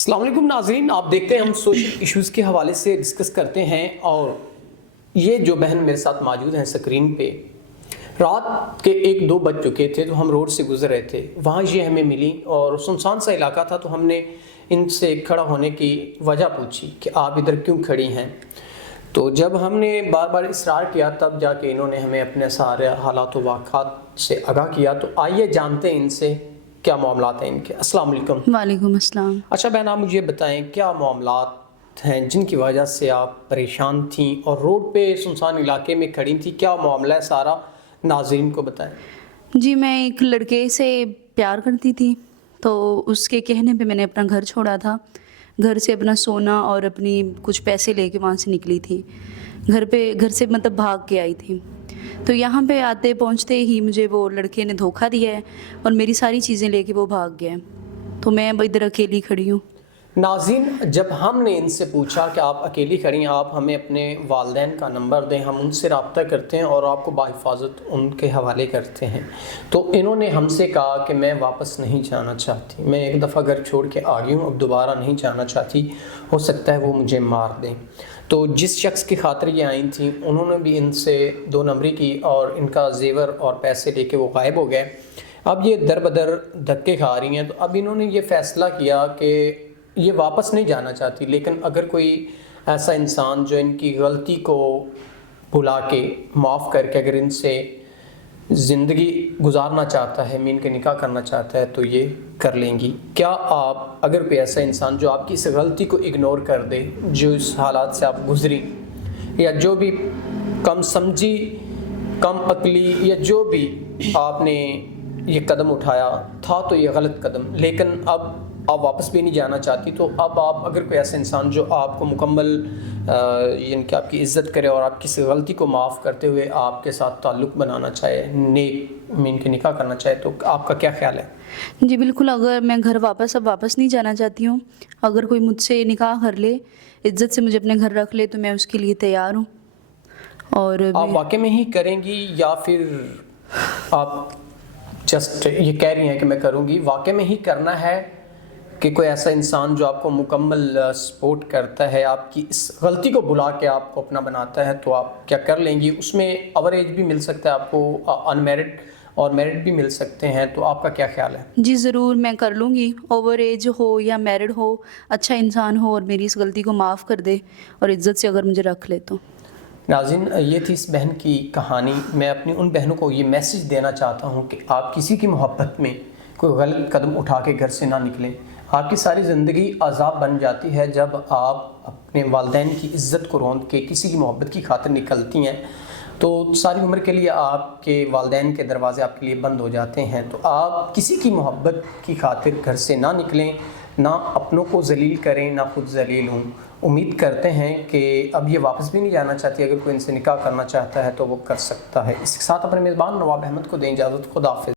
السلام علیکم ناظرین، آپ دیکھتے ہیں ہم سوشل ایشوز کے حوالے سے ڈسکس کرتے ہیں، اور یہ جو بہن میرے ساتھ موجود ہیں سکرین پہ، رات کے 1-2 بج چکے تھے تو ہم روڈ سے گزر رہے تھے، وہاں یہ ہمیں ملی اور سنسان سا علاقہ تھا، تو ہم نے ان سے کھڑا ہونے کی وجہ پوچھی کہ آپ ادھر کیوں کھڑی ہیں. تو جب ہم نے بار بار اصرار کیا تب جا کے انہوں نے ہمیں اپنے سارے حالات و واقعات سے آگاہ کیا. تو آئیے جانتے ہیں ان سے کیا معاملات ہیں ان کے. السلام علیکم. وعلیکم السلام. اچھا بہن، آپ مجھے بتائیں کیا معاملات ہیں جن کی وجہ سے آپ پریشان تھیں اور روڈ پہ سنسان علاقے میں کھڑی تھیں؟ کیا معاملہ ہے سارا، ناظرین کو بتائیں. جی، میں ایک لڑکے سے پیار کرتی تھی، تو اس کے کہنے پہ میں نے اپنا گھر چھوڑا تھا. گھر سے اپنا سونا اور اپنی کچھ پیسے لے کے وہاں سے نکلی تھی. گھر سے مطلب بھاگ کے آئی تھی. تو یہاں پہ آتے پہنچتے ہی مجھے وہ لڑکے نے دھوکہ دیا ہے اور میری ساری چیزیں لے کے وہ بھاگ گیا ہے. تو میں اب ادھر اکیلی کھڑی ہوں. ناظرین، جب ہم نے ان سے پوچھا کہ آپ اکیلی کھڑی ہیں، آپ ہمیں اپنے والدین کا نمبر دیں، ہم ان سے رابطہ کرتے ہیں اور آپ کو بحفاظت ان کے حوالے کرتے ہیں، تو انہوں نے ہم سے کہا کہ میں واپس نہیں جانا چاہتی، میں ایک دفعہ گھر چھوڑ کے آ گئی ہوں، اب دوبارہ نہیں جانا چاہتی، ہو سکتا ہے وہ مجھے مار دیں. تو جس شخص کی خاطر یہ آئی تھیں انہوں نے بھی ان سے 2 نمبری کی اور ان کا زیور اور پیسے لے کے وہ غائب ہو گئے. اب یہ در بدر دھکے کھا رہی ہیں. تو اب انہوں نے یہ فیصلہ کیا کہ یہ واپس نہیں جانا چاہتی، لیکن اگر کوئی ایسا انسان جو ان کی غلطی کو بھلا کے معاف کر کے اگر ان سے زندگی گزارنا چاہتا ہے، مین کے نکاح کرنا چاہتا ہے، تو یہ کر لیں گی. کیا آپ اگر کوئی ایسا انسان جو آپ کی اس غلطی کو اگنور کر دے، جو اس حالات سے آپ گزری، یا جو بھی کم سمجھی، کم عقلی، یا جو بھی آپ نے یہ قدم اٹھایا تھا تو یہ غلط قدم، لیکن اب آپ واپس بھی نہیں جانا چاہتی، تو اب آپ اگر کوئی ایسا انسان جو آپ کو مکمل یعنی کہ آپ کی عزت کرے اور آپ کی غلطی کو معاف کرتے ہوئے آپ کے ساتھ تعلق بنانا چاہے، نیک مین کے نکاح کرنا چاہے، تو آپ کا کیا خیال ہے؟ جی بالکل، اگر میں گھر اب واپس نہیں جانا چاہتی ہوں. اگر کوئی مجھ سے نکاح کر لے، عزت سے مجھے اپنے گھر رکھ لے، تو میں اس کے لیے تیار ہوں. اور آپ واقع میں ہی کریں گی یا پھر آپ جسٹ یہ کہہ رہی ہیں کہ میں کروں گی؟ واقع میں ہی کرنا ہے کہ کوئی ایسا انسان جو آپ کو مکمل سپورٹ کرتا ہے، آپ کی اس غلطی کو بھلا کے آپ کو اپنا بناتا ہے، تو آپ کیا کر لیں گی؟ اس میں اوریج بھی مل سکتا ہے آپ کو، ان میرڈ اور میرڈ بھی مل سکتے ہیں، تو آپ کا کیا خیال ہے؟ جی ضرور، میں کر لوں گی. اوور ایج ہو یا میرڈ ہو، اچھا انسان ہو اور میری اس غلطی کو معاف کر دے اور عزت سے اگر مجھے رکھ لے تو. ناظرین، یہ تھی اس بہن کی کہانی. میں اپنی ان بہنوں کو یہ میسج دینا چاہتا ہوں کہ آپ کسی کی محبت میں کوئی غلط قدم اٹھا کے گھر سے نہ نکلیں. آپ کی ساری زندگی عذاب بن جاتی ہے جب آپ اپنے والدین کی عزت کو روند کے کسی کی محبت کی خاطر نکلتی ہیں، تو ساری عمر کے لیے آپ کے والدین کے دروازے آپ کے لیے بند ہو جاتے ہیں. تو آپ کسی کی محبت کی خاطر گھر سے نہ نکلیں، نہ اپنوں کو ذلیل کریں، نہ خود ذلیل ہوں. امید کرتے ہیں کہ اب یہ واپس بھی نہیں جانا چاہتی، اگر کوئی ان سے نکاح کرنا چاہتا ہے تو وہ کر سکتا ہے. اس کے ساتھ اپنے میزبان نواب احمد کو دیں اجازت. خدا حافظ.